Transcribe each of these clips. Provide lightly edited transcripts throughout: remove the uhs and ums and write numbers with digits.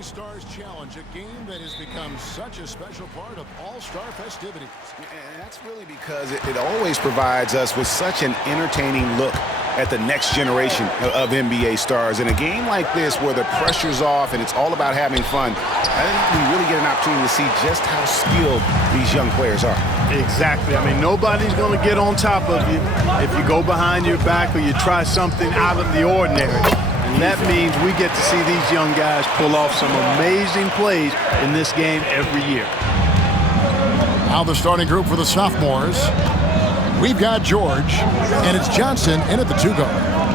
Rising Stars Challenge, a game that has become such a special part of All-Star festivities. And that's really because it always provides us with such an entertaining look at the next generation of NBA stars. In a game like this where the pressure's off and it's all about having fun, I think we really get an opportunity to see just how skilled these young players are. Exactly. I mean, nobody's going to get on top of you if you go behind your back or you try something out of the ordinary. And that means we get to see these young guys pull off some amazing plays in this game every year. Now the starting group for the sophomores. We've got George, and it's Johnson in at the two-guard.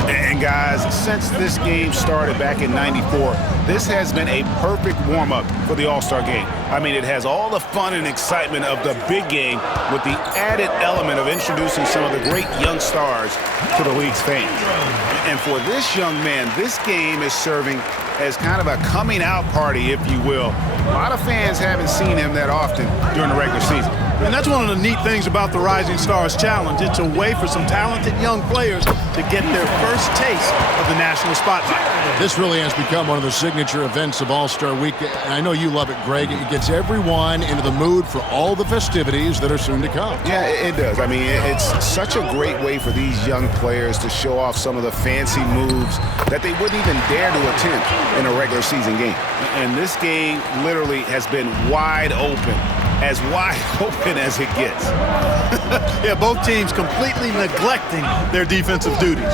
And guys, since this game started back in '94, this has been a perfect warm-up for the All-Star game. I mean, it has all the fun and excitement of the big game with the added element of introducing some of the great young stars to the league's fans. And for this young man, this game is serving as kind of a coming-out party, if you will. A lot of fans haven't seen him that often during the regular season. And that's one of the neat things about the Rising Stars Challenge. It's a way for some talented young players to get their first taste of the national spotlight. This really has become one of the signature events of All-Star Week. And I know you love it, Greg. It gets everyone into the mood for all the festivities that are soon to come. Yeah, it does. I mean, it's such a great way for these young players to show off some of the fancy moves that they wouldn't even dare to attempt in a regular season game. And this game literally has been wide open. As wide open as it gets. Yeah, both teams completely neglecting their defensive duties.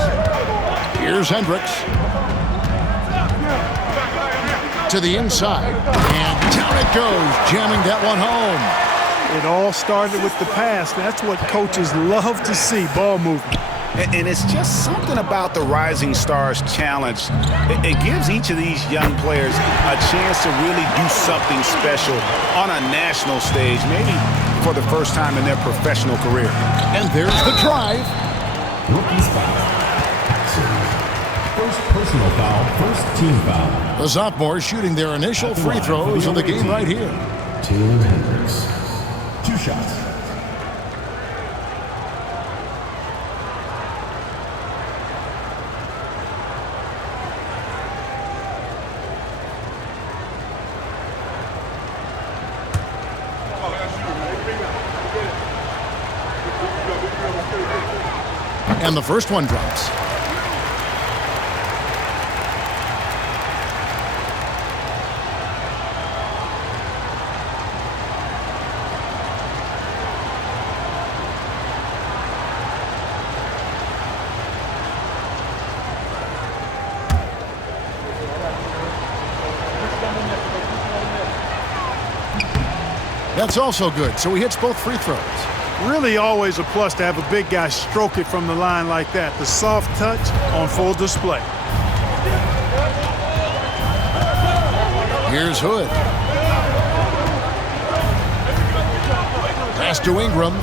Here's Hendricks. To the inside, and down it goes, jamming that one home. It all started with the pass. That's what coaches love to see, ball movement. And it's just something about the Rising Stars Challenge. It gives each of these young players a chance to really do something special on a national stage, maybe for the first time in their professional career. And there's the drive. Rookie foul. First personal foul, first team foul. The sophomores shooting their initial free throws of the game right here. Taylor Hendricks. 2 shots. And the first one drops. That's also good, so he hits both free throws. Really always a plus to have a big guy stroke it from the line like that. The soft touch on full display. Here's Hood. Pass to Ingram.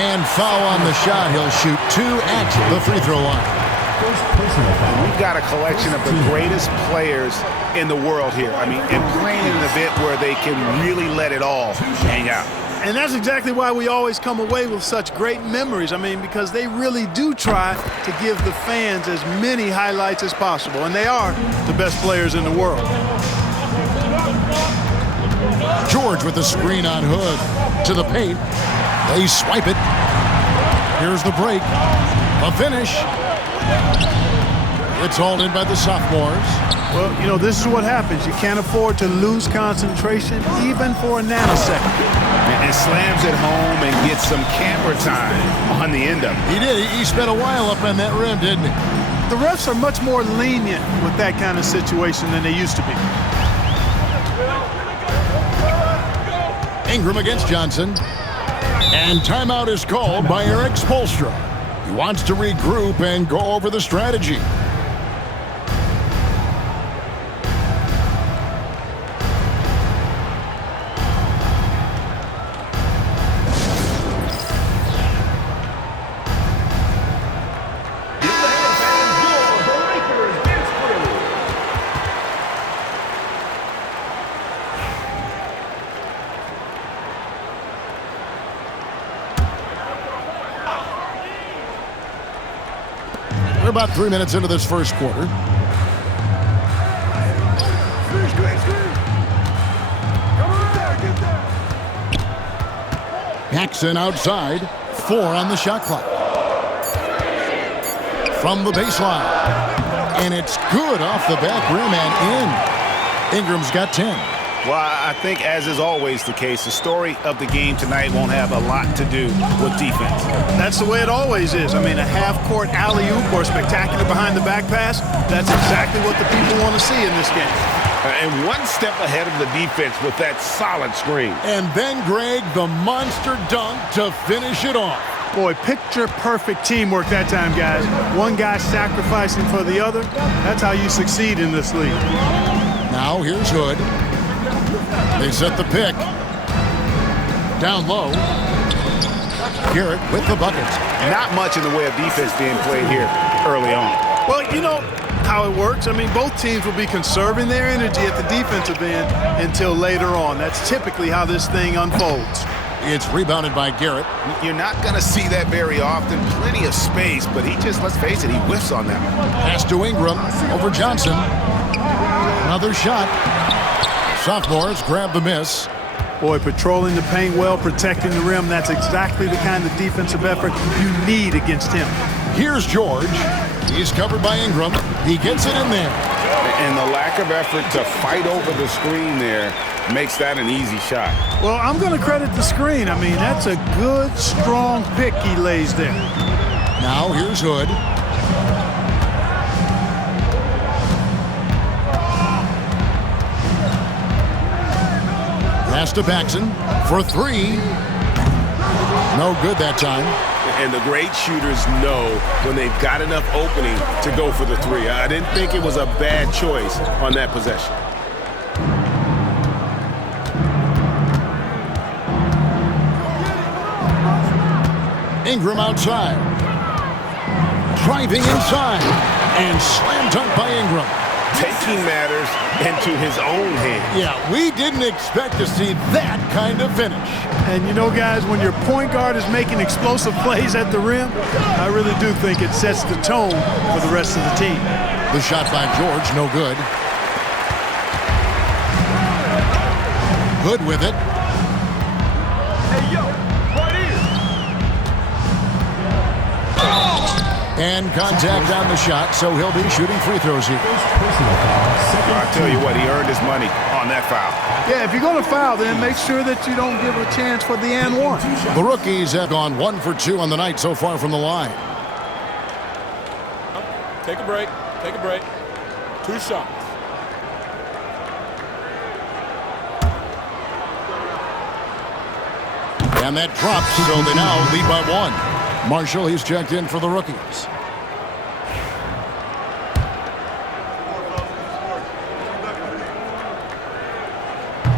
And foul on the shot. He'll shoot 2 at the free throw line. We've got a collection of the greatest players in the world here. I mean, and playing in an event where they can really let it all hang out. And that's exactly why we always come away with such great memories. I mean, because they really do try to give the fans as many highlights as possible. And they are the best players in the world. George with the screen on Hood. To the paint. They swipe it. Here's the break. A finish. It's hauled in by the sophomores. Well, you know, this is what happens. You can't afford to lose concentration even for a nanosecond. And slams it home and gets some camera time on the end of it. He did. He spent a while up on that rim, didn't he? The refs are much more lenient with that kind of situation than they used to be. Ingram against Johnson. And timeout is called by Erik Spoelstra. He wants to regroup and go over the strategy. about 3 minutes into this first quarter. Paxson outside. 4 on the shot clock. From the baseline. And it's good off the back rim and in. Ingram's got 10. Well, I think, as is always the case, the story of the game tonight won't have a lot to do with defense. That's the way it always is. I mean, a half-court alley-oop or spectacular behind-the-back pass, that's exactly what the people want to see in this game. And one step ahead of the defense with that solid screen. And then, Greg, the monster dunk to finish it off. Boy, picture-perfect teamwork that time, guys. One guy sacrificing for the other. That's how you succeed in this league. Now here's Hood. They set the pick. Down low. Garrett with the bucket. Not much in the way of defense being played here early on. Well, you know how it works. I mean, both teams will be conserving their energy at the defensive end until later on. That's typically how this thing unfolds. It's rebounded by Garrett. You're not going to see that very often. Plenty of space, but he just, let's face it, he whiffs on that. Pass to Ingram over Johnson. Another shot. Sophomores grab the miss. Boy, patrolling the paint well, protecting the rim, that's exactly the kind of defensive effort you need against him. Here's George. He's covered by Ingram. He gets it in there. And the lack of effort to fight over the screen there makes that an easy shot. Well, I'm going to credit the screen. I mean, that's a good, strong pick he lays there. Now here's Hood. Pass to Paxson for 3. No good that time. And the great shooters know when they've got enough opening to go for the 3. I didn't think it was a bad choice on that possession. Ingram outside. Driving inside. And slam dunk by Ingram. Taking matters into his own hands. Yeah, we didn't expect to see that kind of finish. And you know, guys, when your point guard is making explosive plays at the rim, I really do think it sets the tone for the rest of the team. The shot by George, no good. Hood with it. Hey, yo, right here. And contact on the shot, so he'll be shooting free throws here. Personal foul. I'll tell you what, he earned his money on that foul. Yeah, if you're going to foul, then make sure that you don't give a chance for the and one. The rookies have gone 1 for 2 on the night so far from the line. Take a break. Take a break. 2 shots. And that drops, so they now lead by 1. Marshall, he's checked in for the rookies.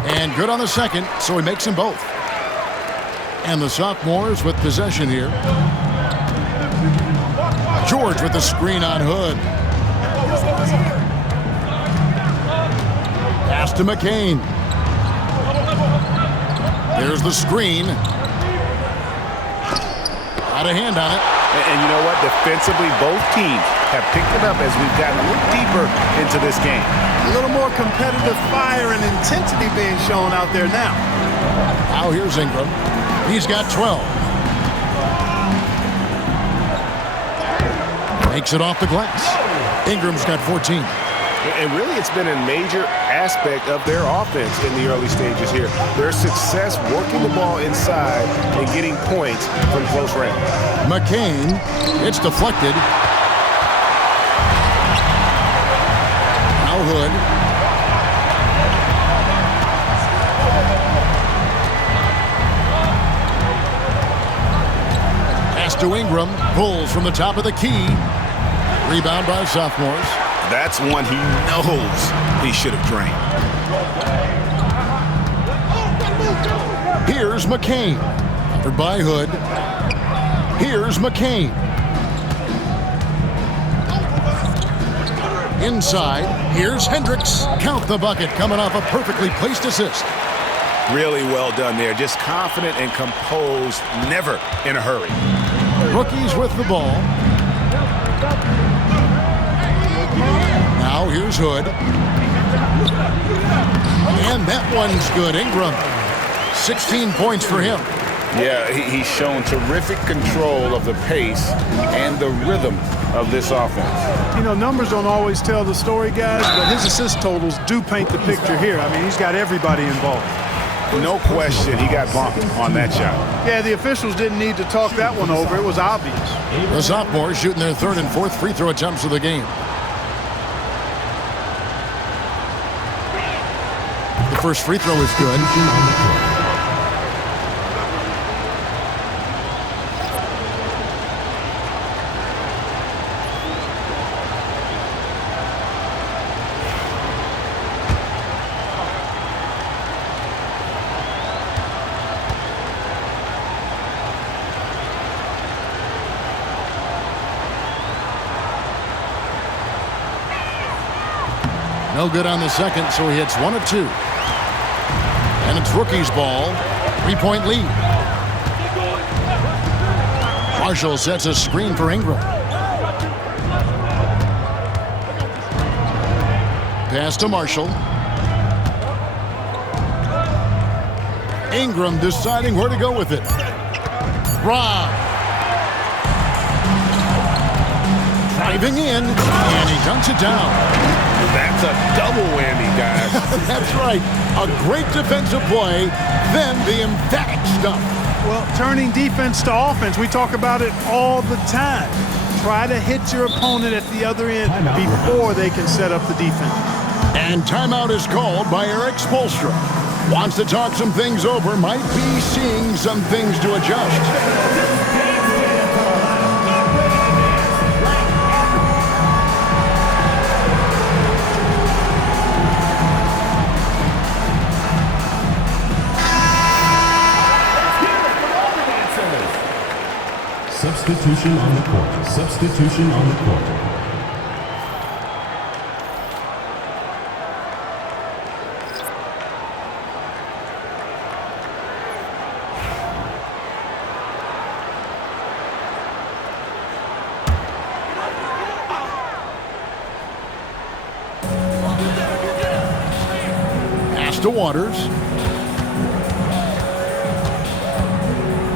And good on the second, so he makes them both. And the sophomores with possession here. George with the screen on Hood. Pass to McCain. There's the screen. Got a hand on it. And you know what? Defensively, both teams have picked it up as we've gotten a little deeper into this game. A little more competitive fire and intensity being shown out there now. Now here's Ingram. He's got 12. Makes it off the glass. Ingram's got 14. And really, it's been a major aspect of their offense in the early stages here. Their success working the ball inside and getting points from close range. McCain, it's deflected. Now Hood. Pass to Ingram, pulls from the top of the key. Rebound by sophomores. That's one he knows he should have drained. Here's McCain. Covered by Hood. Here's McCain. Inside, here's Hendricks. Count the bucket, coming off a perfectly placed assist. Really well done there. Just confident and composed, never in a hurry. Rookies with the ball. Here's Hood. And that one's good. Ingram, 16 points for him. Yeah, he's shown terrific control of the pace and the rhythm of this offense. You know, numbers don't always tell the story, guys, but his assist totals do paint the picture here. I mean, he's got everybody involved. No question, he got bumped on that shot. Yeah, the officials didn't need to talk that one over. It was obvious. The sophomores shooting their third and fourth free throw attempts of the game. The first free throw is good. No good on the second, so he hits 1 of 2. And it's rookie's ball. 3-point lead. Marshall sets a screen for Ingram. Pass to Marshall. Ingram deciding where to go with it. Rob. Driving in, and he dunks it down. That's a double whammy, guys. That's right. A great defensive play, then the emphatic stuff. Well, turning defense to offense, we talk about it all the time. Try to hit your opponent at the other end before they can set up the defense. And timeout is called by Eric Spoelstra. Wants to talk some things over, might be seeing some things to adjust. Substitution on the court. Substitution on the court. Pass to Waters.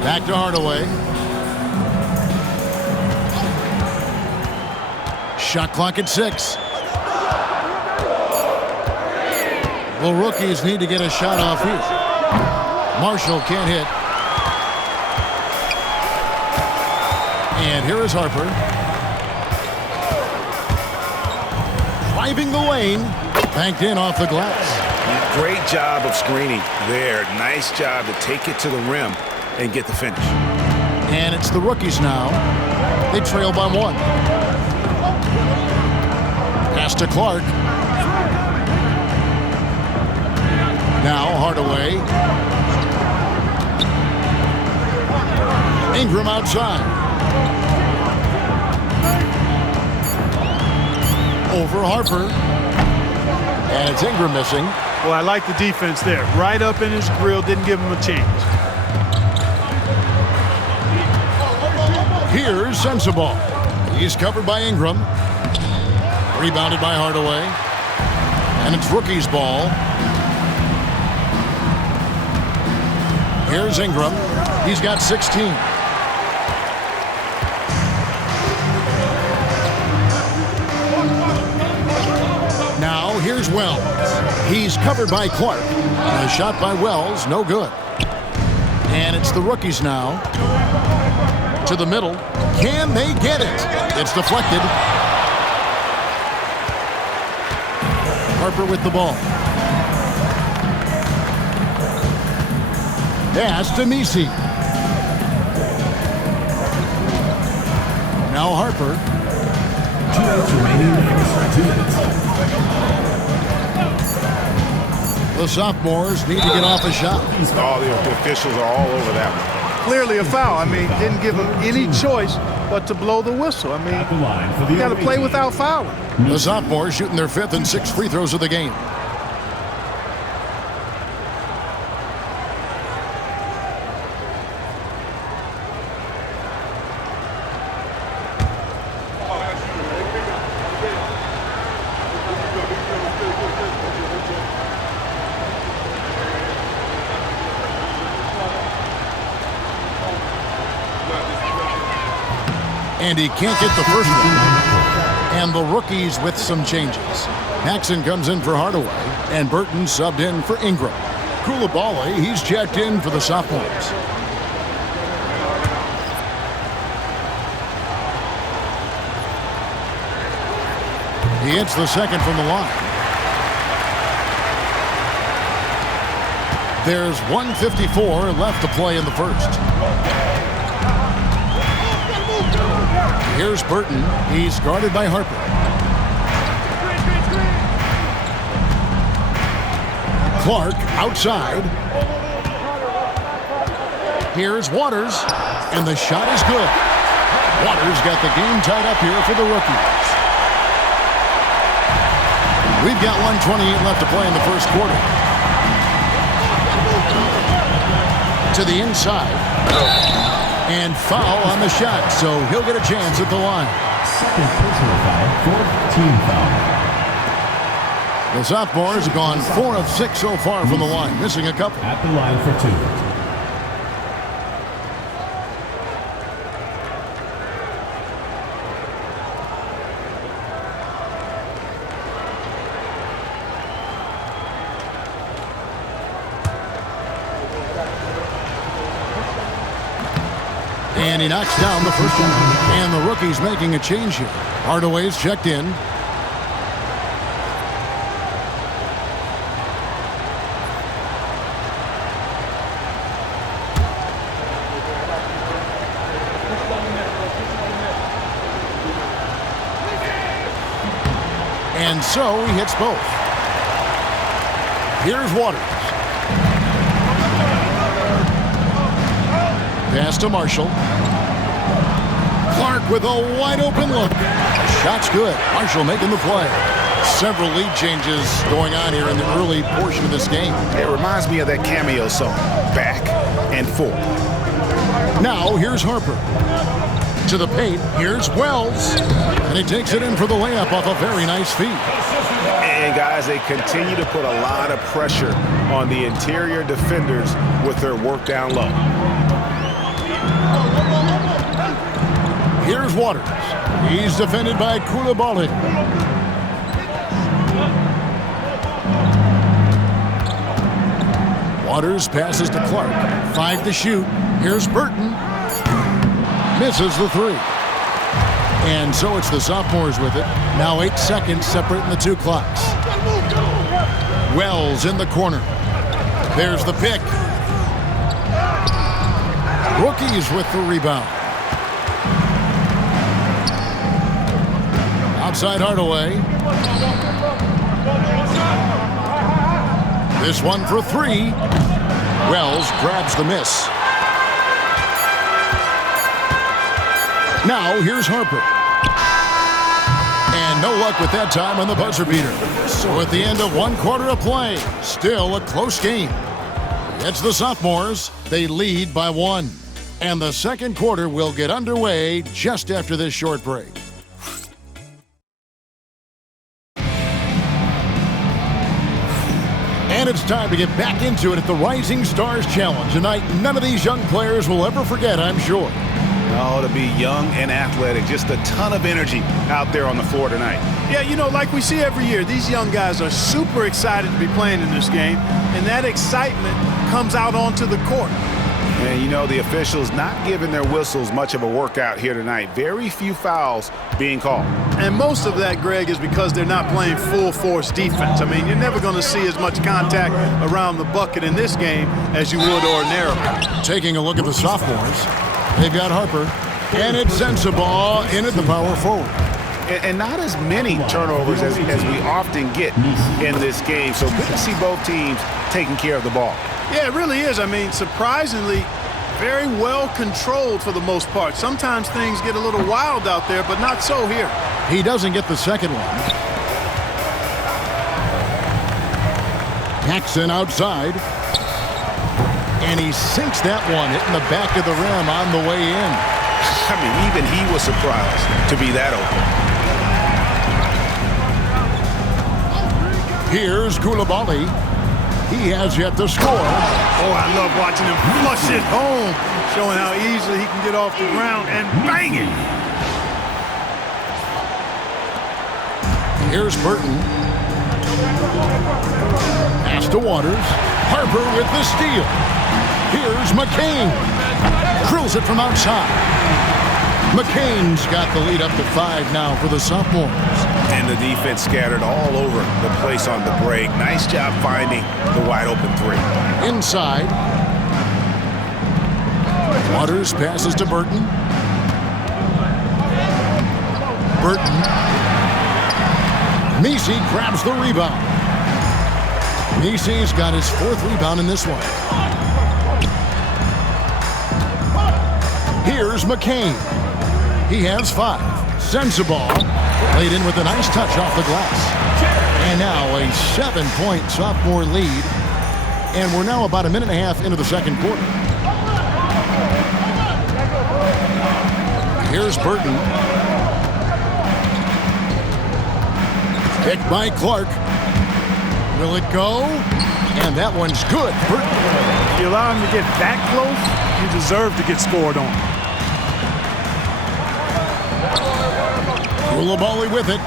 Back to Hardaway. Shot clock at 6. Well, rookies need to get a shot off here. Marshall can't hit. And here is Harper. Driving the lane. Banked in off the glass. Great job of screening there. Nice job to take it to the rim and get the finish. And it's the rookies now. They trail by 1. Pass to Clark. Now Hardaway. Ingram outside. Over Harper. And it's Ingram missing. Well, I like the defense there. Right up in his grill, didn't give him a chance. Here's Sensabaugh. He's covered by Ingram. Rebounded by Hardaway. And it's rookie's ball. Here's Ingram. He's got 16. Now here's Wells. He's covered by Clark. And a shot by Wells, no good. And it's the rookies now. To the middle. Can they get it? It's deflected. Harper with the ball. Pass to Messi. Now Harper. 2 minutes remaining in the first 2 minutes. The sophomores need to get off a shot. All the officials are all over that one. Clearly a foul. I mean, didn't give him any choice but to blow the whistle. I mean, At the line for the you got to play team. without fouling. The sophomores shooting their 5th and 6th free throws of the game. And he can't get the first one. And the rookies with some changes. Paxson comes in for Hardaway, and Burton subbed in for Ingram. Coulibaly, he's checked in for the sophomores. He hits the second from the line. There's 1:54 left to play in the first. Here's Burton. He's guarded by Harper. Clark outside. Here's Waters, and the shot is good. Waters got the game tied up here for the rookies. We've got 1:28 left to play in the first quarter. To the inside. And foul on the shot, so he'll get a chance at the line. Second personal foul, fourth team foul. The sophomores have gone 4 of 6 so far from the line, missing a couple. At the line for 2. And he knocks down the first one. And the rookie's making a change here. Hardaway's checked in. And so he hits both. Here's Waters. Pass to Marshall. Clark with a wide open look. Shot's good. Marshall making the play. Several lead changes going on here in the early portion of this game. It reminds me of that cameo song, Back and Forth. Now here's Harper. To the paint, here's Wells. And he takes it in for the layup off a very nice feed. And guys, they continue to put a lot of pressure on the interior defenders with their work down low. Here's Waters. He's defended by Coulibaly. Waters passes to Clark. 5 to shoot. Here's Burton. Misses the 3. And so it's the sophomores with it. Now 8 seconds separating the two clocks. Wells in the corner. There's the pick. Rookies with the rebound. Outside Hardaway. This one for 3. Wells grabs the miss. Now here's Harper. And no luck with that time on the buzzer beater. So at the end of 1 quarter of play, still a close game. It's the sophomores. They lead by 1. And the second quarter will get underway just after this short break. And it's time to get back into it at the Rising Stars Challenge. A night none of these young players will ever forget, I'm sure. Oh, to be young and athletic. Just a ton of energy out there on the floor tonight. Yeah, you know, like we see every year, these young guys are super excited to be playing in this game, and that excitement comes out onto the court. And, you know, the officials not giving their whistles much of a workout here tonight. Very few fouls being called. And most of that, Greg, is because they're not playing full-force defense. I mean, you're never going to see as much contact around the bucket in this game as you would ordinarily. Taking a look at the sophomores, they've got Harper, and it's Sensabaugh in at the power forward. And not as many turnovers as we often get in this game. So good to see both teams taking care of the ball. Yeah, it really is. I mean, surprisingly, very well controlled for the most part. Sometimes things get a little wild out there, but not so here. He doesn't get the second one. Paxson outside. And he sinks that one, hitting the back of the rim on the way in. I mean, even he was surprised to be that open. Here's Coulibaly. He has yet to score. Oh, I love watching him flush it home, showing how easily he can get off the ground and bang it. Here's Burton. Pass to Waters. Harper with the steal. Here's McCain. Drills it from outside. McCain's got the lead up to 5 now for the sophomores. And the defense scattered all over the place on the break. Nice job finding the wide open 3. Inside. Waters passes to Burton. Burton. Messi grabs the rebound. Messi's got his 4th rebound in this one. Here's McCain. He has 5. Sends the ball. Laid in with a nice touch off the glass. And now a 7-point sophomore lead. And we're now about a minute and a half into the second quarter. Here's Burton. Picked by Clark. Will it go? And that one's good. Burton. If you allow him to get that close, you deserve to get scored on. Coulibaly with it.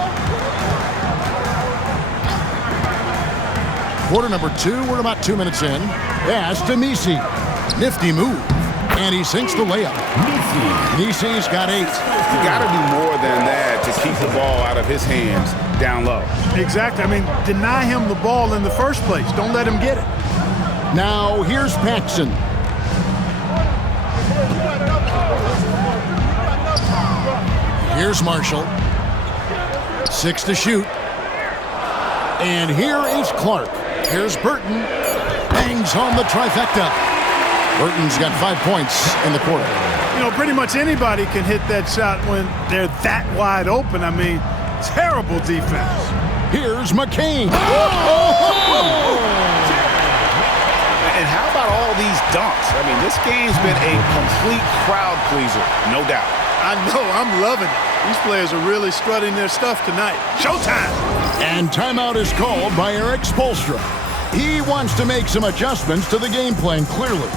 Quarter number 2. We're about 2 minutes in. Pass to Messi. Nifty move. And he sinks the layup. Messi's got 8. You got to do more than that to keep the ball out of his hands down low. Exactly. I mean, deny him the ball in the first place. Don't let him get it. Now here's Paxson. Here's Marshall. 6 to shoot. And here is Clark. Here's Burton. Bangs home the trifecta. Burton's got 5 points in the quarter. You know, pretty much anybody can hit that shot when they're that wide open. I mean, terrible defense. Here's McCain. And how about all these dunks? I mean, this game's been a complete crowd pleaser, no doubt. I know, I'm loving it. These players are really strutting their stuff tonight. Showtime! And timeout is called by Eric Spoelstra. He wants to make some adjustments to the game plan, clearly.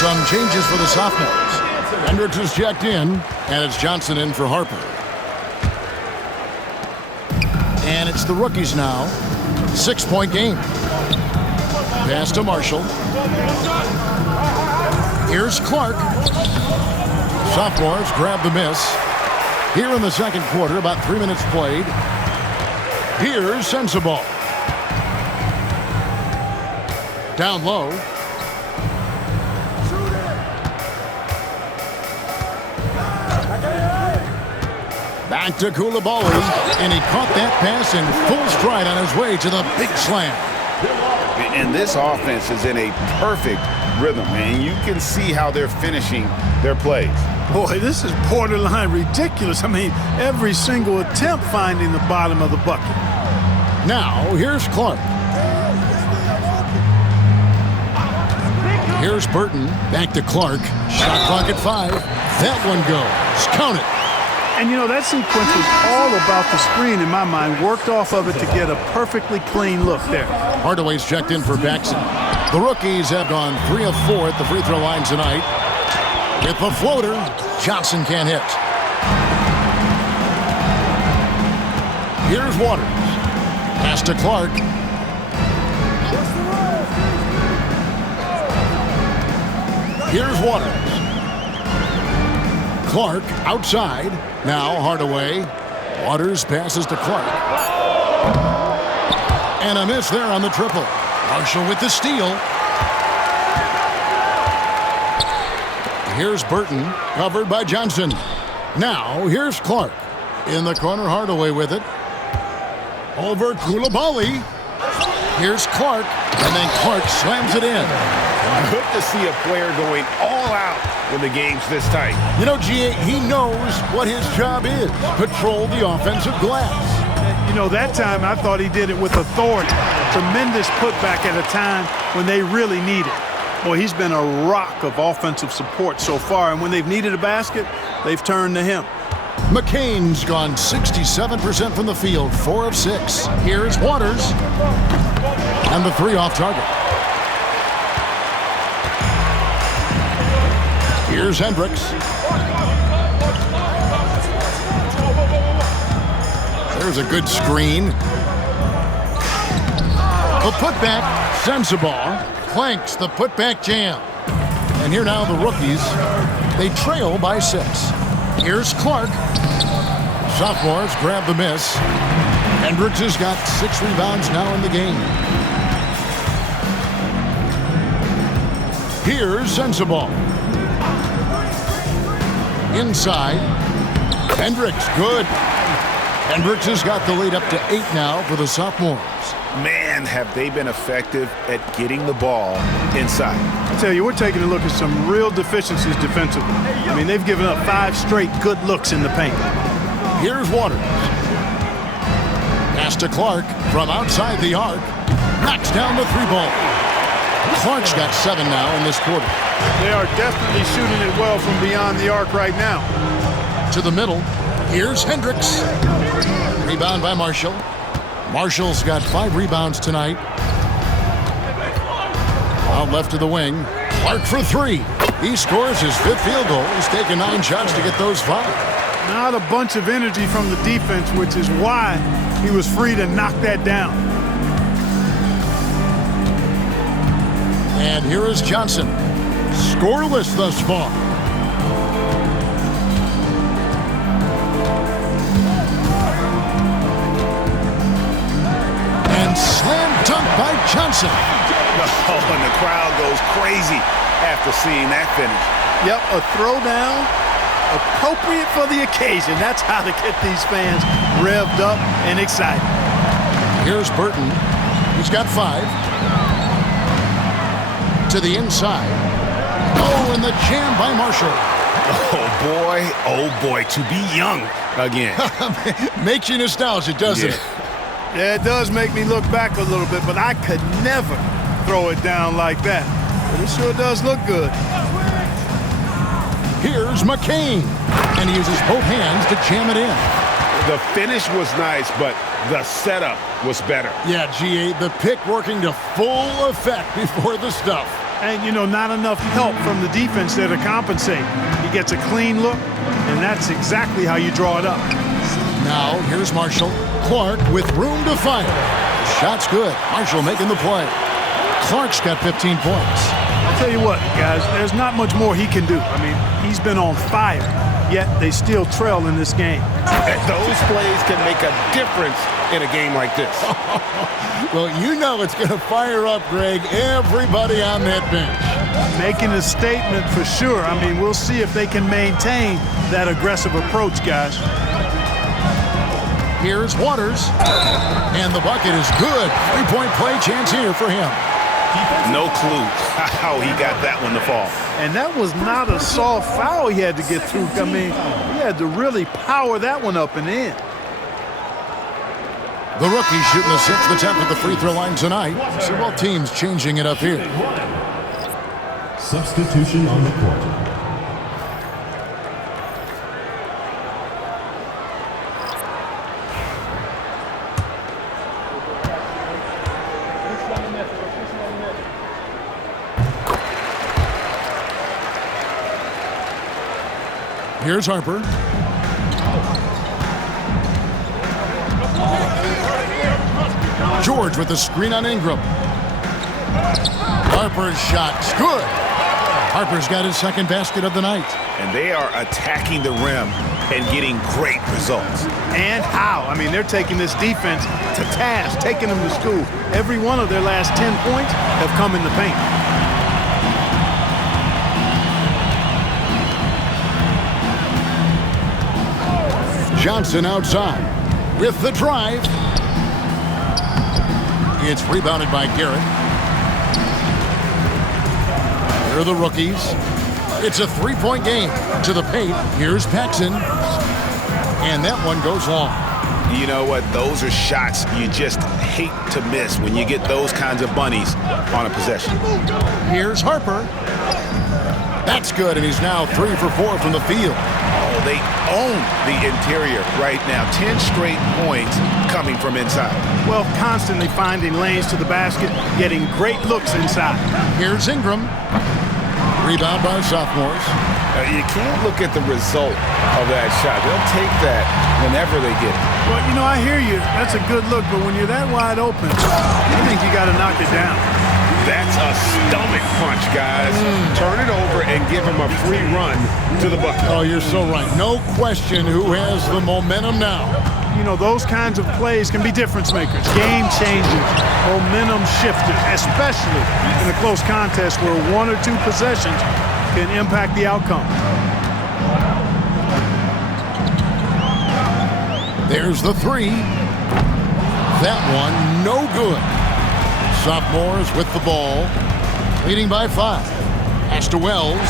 Some changes for the sophomores. Hendricks is checked in, and it's Johnson in for Harper. And it's the rookies now. 6-point game. Pass to Marshall. Here's Clark. Sophomores grab the miss. Here in the second quarter, about 3 minutes played. Here's Sensabaugh. Down low. Back to Coulibaly, and he caught that pass in full stride on his way to the big slam. And this offense is in a perfect rhythm, and you can see how they're finishing their plays. Boy, this is borderline ridiculous. I mean, every single attempt finding the bottom of the bucket. Now, here's Clark. Here's Burton. Back to Clark. Shot clock at 5. That one goes. Count it. And, you know, that sequence was all about the screen in my mind. Worked off of it to get a perfectly clean look there. Hardaway's checked in for Paxson. The rookies have gone 3 of 4 at the free throw line tonight. With the floater, Johnson can't hit. Here's Waters. Pass to Clark. Here's Waters. Clark outside. Now Hardaway. Waters passes to Clark. And a miss there on the triple. Marshall with the steal. Here's Burton, covered by Johnson. Now here's Clark. In the corner, Hardaway with it. Over Coulibaly. Here's Clark, and then Clark slams it in. Good to see a player going all out when the game's this tight. You know, G.A., he knows what his job is. Patrol the offensive glass. You know, that time I thought he did it with authority. Tremendous putback at a time when they really need it. Boy, he's been a rock of offensive support so far, and when they've needed a basket, they've turned to him. McCain's gone 67% from the field, 4 of 6. Here's Waters. And the 3 off target. Here's Hendricks. There's a good screen. The putback, Sensabaugh clanks the putback jam. And here now the rookies. They trail by 6. Here's Clark. Sophomores grab the miss. Hendricks has got 6 rebounds now in the game. Here's Sensabaugh. Inside. Hendricks, good. Hendricks has got the lead up to 8 now for the sophomores. Man, have they been effective at getting the ball inside. I tell you, we're taking a look at some real deficiencies defensively. I mean, they've given up 5 straight good looks in the paint. Here's Waters. Pass to Clark from outside the arc. Knocks down the 3-ball. Clark's got 7 now in this quarter. They are definitely shooting it well from beyond the arc right now. To the middle. Here's Hendricks. Rebound by Marshall. Marshall's got 5 rebounds tonight. Out left to the wing. Clark for 3. He scores his 5th field goal. He's taken 9 shots to get those 5. Not a bunch of energy from the defense, which is why he was free to knock that down. And here is Johnson. Scoreless thus far. And slam dunk by Johnson. Oh, and the crowd goes crazy after seeing that finish. Yep, a throwdown appropriate for the occasion. That's how to get these fans revved up and excited. Here's Burton. He's got 5. To the inside. Oh, and the jam by Marshall. Oh boy, to be young again. Makes you nostalgic, doesn't it? Yeah, it does make me look back a little bit, but I could never throw it down like that. But it sure does look good. Here's McCain. And he uses both hands to jam it in. The finish was nice, but the setup was better. Yeah, GA, the pick working to full effect before the stuff. And, you know, not enough help from the defense there to compensate. He gets a clean look, and that's exactly how you draw it up. Now, here's Marshall. Clark with room to fire. The shot's good. Marshall making the play. Clark's got 15 points. I'll tell you what, guys, there's not much more he can do. I mean, he's been on fire, yet they still trail in this game. Those plays can make a difference in a game like this. Well, you know it's going to fire up, Greg, everybody on that bench. Making a statement for sure. I mean, we'll see if they can maintain that aggressive approach, guys. Here's Waters. And the bucket is good. 3-point play chance here for him. No clue how he got that one to fall. And that was not a soft foul he had to get through. I mean, he had to really power that one up and in. The rookie shooting the 6th attempt at the free throw line tonight. So both teams changing it up here. Substitution on the court. Here's Harper. George with the screen on Ingram. Harper's shot's good. Harper's got his 2nd basket of the night. And they are attacking the rim and getting great results. And how? I mean, they're taking this defense to task, taking them to school. Every one of their last 10 points have come in the paint. Johnson outside with the drive. It's rebounded by Garrett. Here are the rookies. It's a 3-point game. To the paint, here's Paxson. And that one goes long. You know what? Those are shots you just hate to miss when you get those kinds of bunnies on a possession. Here's Harper. That's good, and he's now 3 for 4 from the field. Oh, they own the interior right now. 10 straight points coming from inside. Well, constantly finding lanes to the basket, getting great looks inside. Here's Ingram. Rebound by sophomores. You can't look at the result of that shot. They'll take that whenever they get it. Well, you know, I hear you. That's a good look, but when you're that wide open, I think you got to knock it down. That's a stomach punch, guys. Turn it over and give him a free run to the bucket. Oh, you're so right. No question who has the momentum now. You know, those kinds of plays can be difference makers, game changers, momentum shifters, especially in a close contest where 1 or 2 possessions can impact the outcome. There's the 3. That one, no good. Sophomores with the ball, leading by 5. Pass to Wells.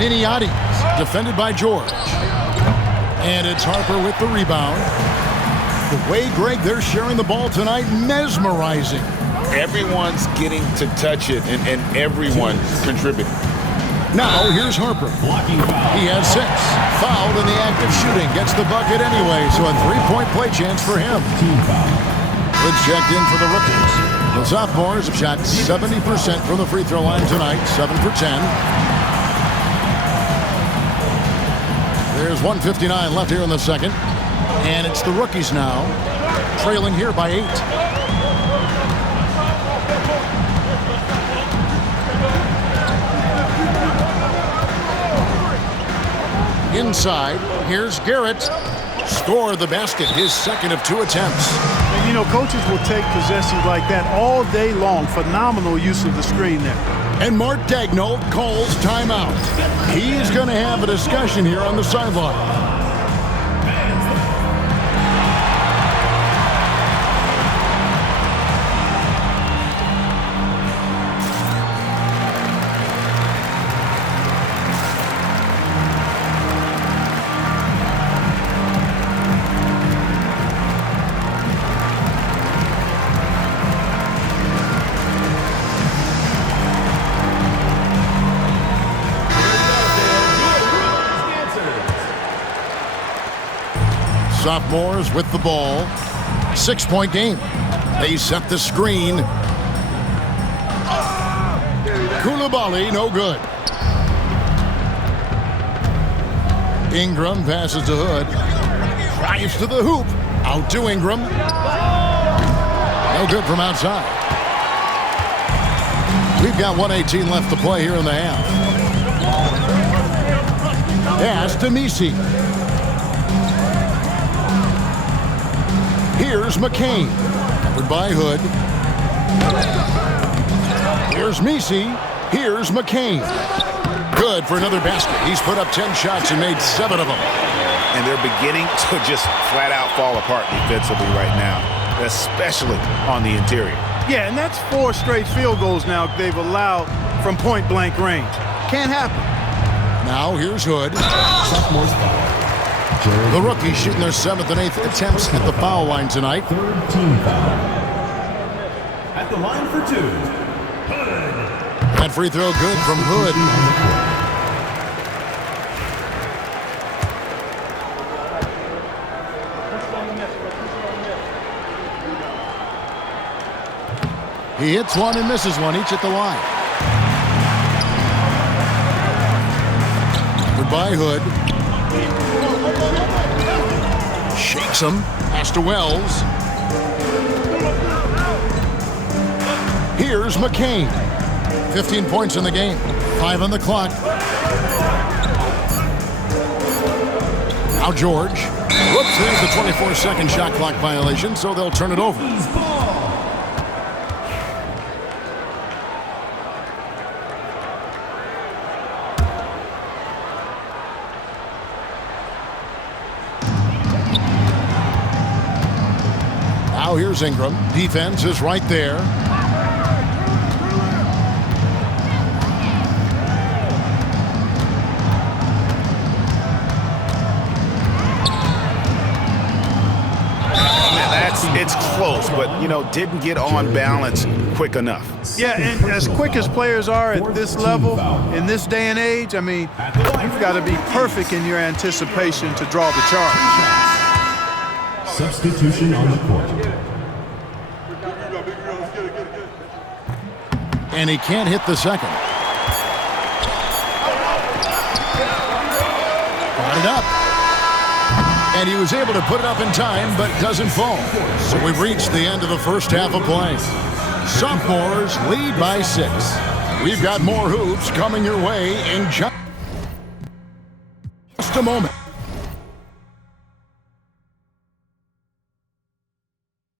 Niniades, defended by George. And it's Harper with the rebound. The way, Greg, they're sharing the ball tonight, mesmerizing. Everyone's getting to touch it, and everyone's contributing. Now, here's Harper. He has 6. Fouled in the act of shooting. Gets the bucket anyway, so a 3-point play chance for him. Good checked in for the rookies. The sophomores have shot 70% from the free throw line tonight, 7 for 10. There's 1:59 left here in the second. And it's the rookies now, trailing here by 8. Inside, here's Garrett. Score the basket, his second of 2 attempts. And, you know, coaches will take possessions like that all day long. Phenomenal use of the screen there. And Mark Daigneault calls timeout. He's going to have a discussion here on the sideline. Sophomores with the ball. 6-point game. They set the screen. Coulibaly, no good. Ingram passes to Hood. Drives to the hoop. Out to Ingram. No good from outside. We've got 1:18 left to play here in the half. Pass to Messi. Here's McCain, covered by Hood. Here's Messi. Here's McCain. Good for another basket. He's put up 10 shots and made 7 of them. And they're beginning to just flat out fall apart defensively right now, especially on the interior. Yeah, and that's 4 straight field goals now they've allowed from point-blank range. Can't happen. Now here's Hood. The rookies shooting their 7th and 8th attempts at the foul line tonight. 3rd team foul. At the line for 2, Hood. That free throw good from Hood. He hits one and misses one, each at the line. Goodbye, Hood. Shakes him. Pass to Wells. Here's McCain. 15 points in the game. 5 on the clock. Now George. Whoops, there's the 24-second shot clock violation, so they'll turn it over. Now here's Ingram. Defense is right there. It's close, but, you know, didn't get on balance quick enough. Yeah, and as quick as players are at this level, in this day and age, I mean, you've got to be perfect in your anticipation to draw the charge. Substitution on the court. And he can't hit the second. Got it up. And he was able to put it up in time, but doesn't fall. So we've reached the end of the first half of play. Sophomores lead by 6. We've got more hoops coming your way in just a moment.